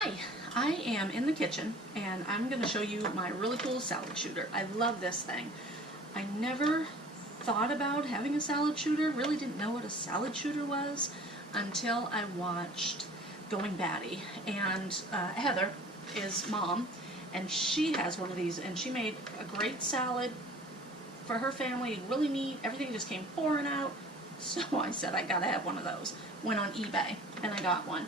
Hi, I am in the kitchen and I'm going to show you my really cool salad shooter. I love this thing. I never thought about having a salad shooter, really didn't know what a salad shooter was until I watched Going Batty. And Heather is mom and she has one of these and she made a great salad for her family, really neat, everything just came pouring out. So I said I gotta have one of those. Went on eBay and I got one.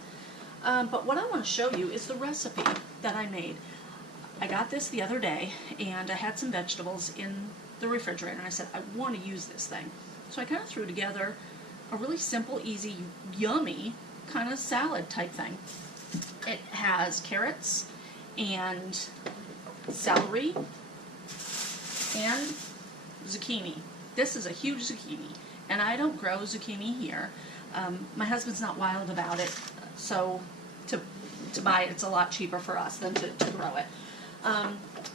But what I want to show you is the recipe that I made. I got this the other day and I had some vegetables in the refrigerator and I said I want to use this thing. So I kind of threw together a really simple, easy, yummy kind of salad type thing. It has carrots and celery and zucchini. This is a huge zucchini and I don't grow zucchini here. My husband's not wild about it. So to buy it, it's a lot cheaper for us than to grow it.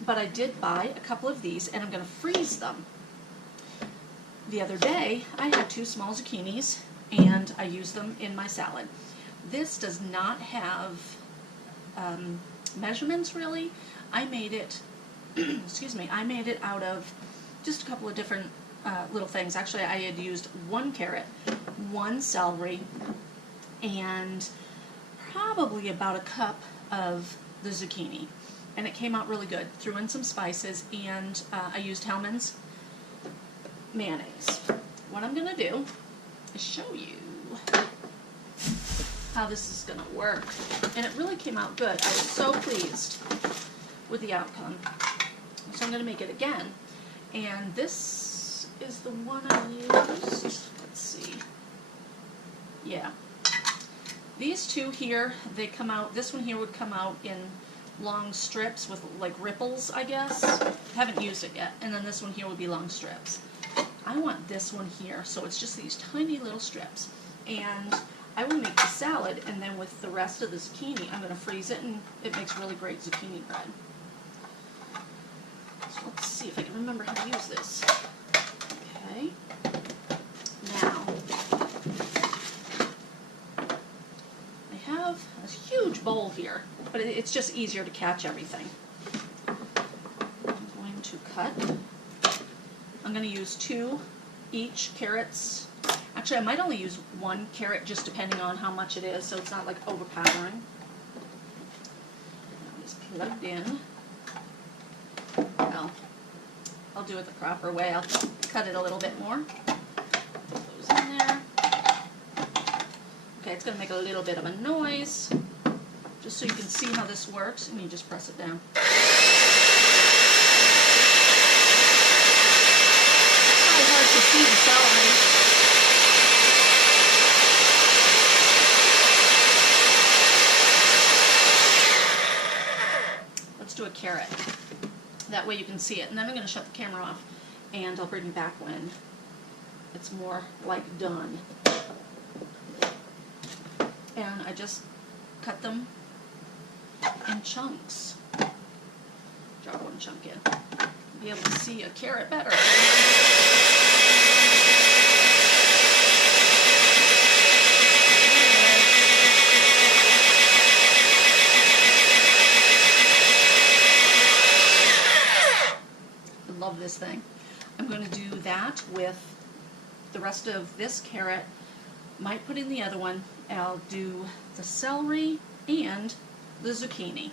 But I did buy a couple of these and I'm going to freeze them. The other day I had 2 small zucchinis and I used them in my salad. This does not have measurements really. I made it, excuse me, I made it out of just a couple of different little things. Actually I had used 1 carrot, 1 celery, and probably about a cup of the zucchini, and it came out really good. Threw in some spices and I used Hellmann's mayonnaise. What I'm going to do is show you how this is going to work, and it really came out good. I was so pleased with the outcome. So I'm going to make it again, and this is the one I used. Let's see. Yeah. These 2 here, they come out, this one here would come out in long strips with like ripples, I guess. Haven't used it yet. And then this one here would be long strips. I want this one here, so it's just these tiny little strips. And I will make the salad, and then with the rest of the zucchini, I'm going to freeze it, and it makes really great zucchini bread. So let's see if I can remember how to use this. Okay. Now, a huge bowl here, but it's just easier to catch everything. I'm going to cut. I'm going to use 2 each carrots. Actually, I might only use 1 carrot just depending on how much it is, so it's not like overpowering. It's plugged in. Well, I'll do it the proper way. I'll cut it a little bit more. Put those in there. Okay, it's going to make a little bit of a noise, just so you can see how this works, and you just press it down. It's probably hard to see the celery. Let's do a carrot. That way you can see it. And then I'm going to shut the camera off, and I'll bring you back when it's more like done. And I just cut them in chunks. Drop 1 chunk in. Be able to see a carrot better. I love this thing. I'm going to do that with the rest of this carrot. Might put in the other one. I'll do the celery and the zucchini.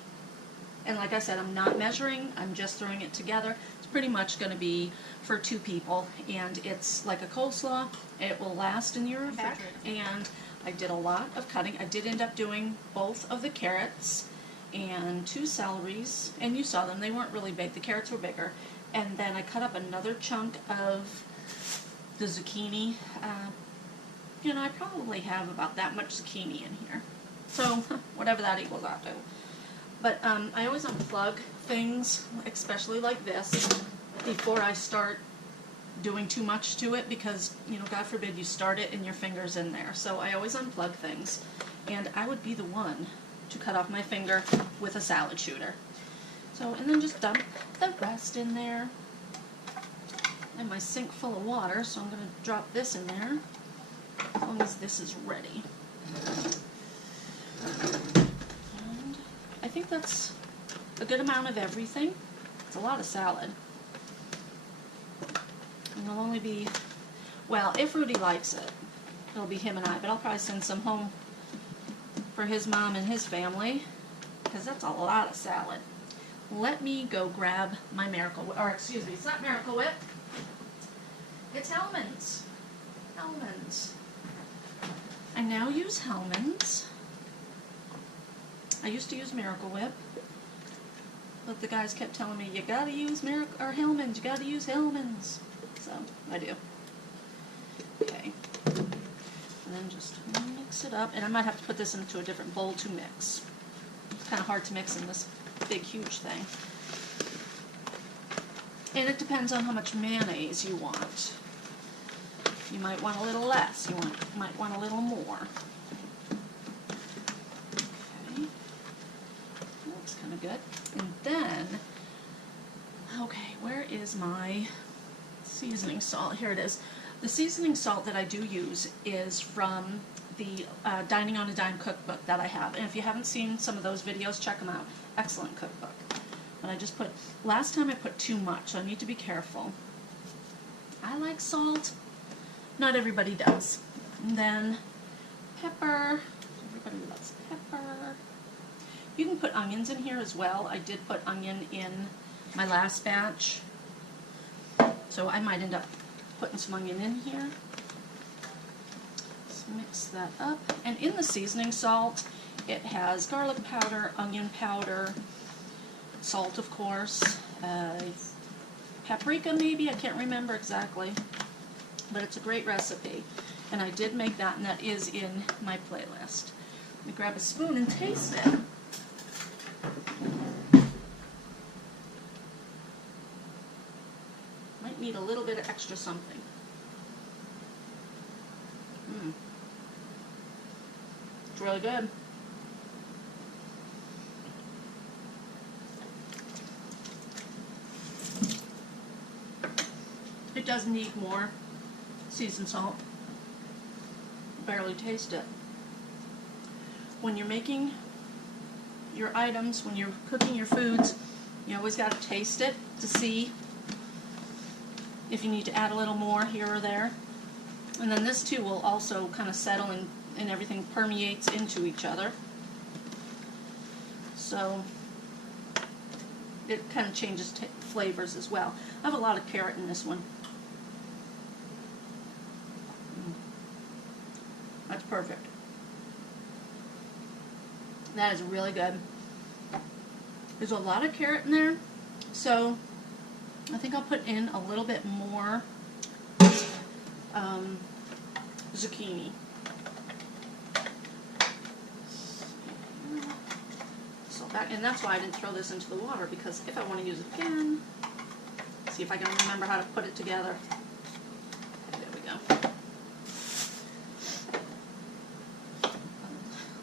And like I said, I'm not measuring, I'm just throwing it together. It's pretty much going to be for 2 people, and it's like a coleslaw. It will last in your refrigerator. And I did a lot of cutting. I did end up doing both of the carrots and 2 celeries, and you saw them, they weren't really big. The carrots were bigger. And then I cut up another chunk of the zucchini. You know, I probably have about that much zucchini in here. So, whatever that equals out to. But I always unplug things, especially like this, before I start doing too much to it, because, you know, God forbid you start it and your finger's in there. So I always unplug things. And I would be the one to cut off my finger with a salad shooter. So, and then just dump the rest in there. And my sink full of water, so I'm going to drop this in there. As long as this is ready. And think that's a good amount of everything. It's a lot of salad. And it'll only be, well, if Rudy likes it, it'll be him and I, but I'll probably send some home for his mom and his family, because that's a lot of salad. Let me go grab my Miracle Whip, or excuse me, it's not Miracle Whip, it's Hellmann's. Hellmann's. I now use Hellmann's. I used to use Miracle Whip, but the guys kept telling me, you gotta use Hellmann's, you gotta use Hellmann's. So, I do. Okay. And then just mix it up, and I might have to put this into a different bowl to mix. It's kind of hard to mix in this big, huge thing. And it depends on how much mayonnaise you want. You might want a little less. You might want a little more. Okay. That looks kind of good. And then, okay, where is my seasoning salt? Here it is. The seasoning salt that I do use is from the Dining on a Dime cookbook that I have. And if you haven't seen some of those videos, check them out. Excellent cookbook. But I just put, last time I put too much, so I need to be careful. I like salt. Not everybody does. And then pepper. Everybody loves pepper. You can put onions in here as well. I did put onion in my last batch, so I might end up putting some onion in here. Let's mix that up. And in the seasoning salt, it has garlic powder, onion powder, salt, of course, paprika maybe, I can't remember exactly, but it's a great recipe. And I did make that, and that is in my playlist. Let me grab a spoon and taste it. Might need a little bit of extra something. It's really good. It does need more seasoned salt. Barely taste it. When you're making your items, when you're cooking your foods, you always got to taste it to see if you need to add a little more here or there. And then this too will also kind of settle and everything permeates into each other. So it kind of changes flavors as well. I have a lot of carrot in this one. That's perfect. That is really good. There's a lot of carrot in there, so I think I'll put in a little bit more zucchini. So and that's why I didn't throw this into the water, because if I want to use it again, see if I can remember how to put it together. There we go. I'm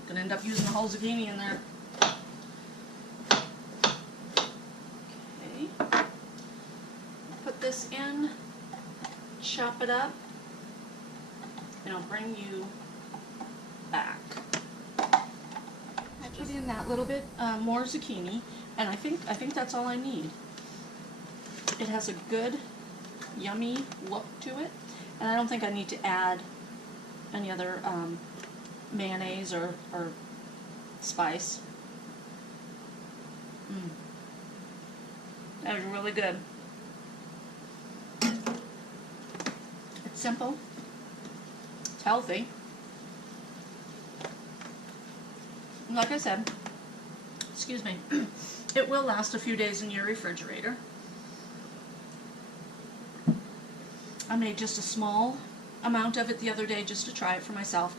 gonna end up using the whole zucchini in there. Okay. Put this in, chop it up, and I'll bring you back. I put in that little bit more zucchini, and I think that's all I need. It has a good, yummy look to it, and I don't think I need to add any other mayonnaise or spice. That is really good. It's simple. It's healthy. And like I said, excuse me, it will last a few days in your refrigerator. I made just a small amount of it the other day just to try it for myself,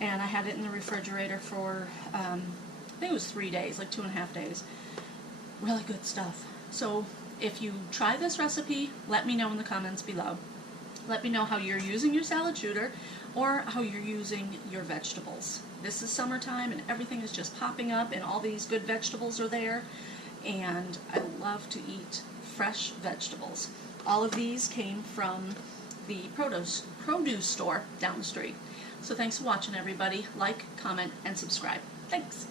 and I had it in the refrigerator for I think it was 3 days, like 2.5 days. Really good stuff. So if you try this recipe, let me know in the comments below. Let me know how you're using your salad shooter or how you're using your vegetables. This is summertime and everything is just popping up and all these good vegetables are there, and I love to eat fresh vegetables. All of these came from the produce store down the street. So thanks for watching, everybody. Like, comment, and subscribe. Thanks.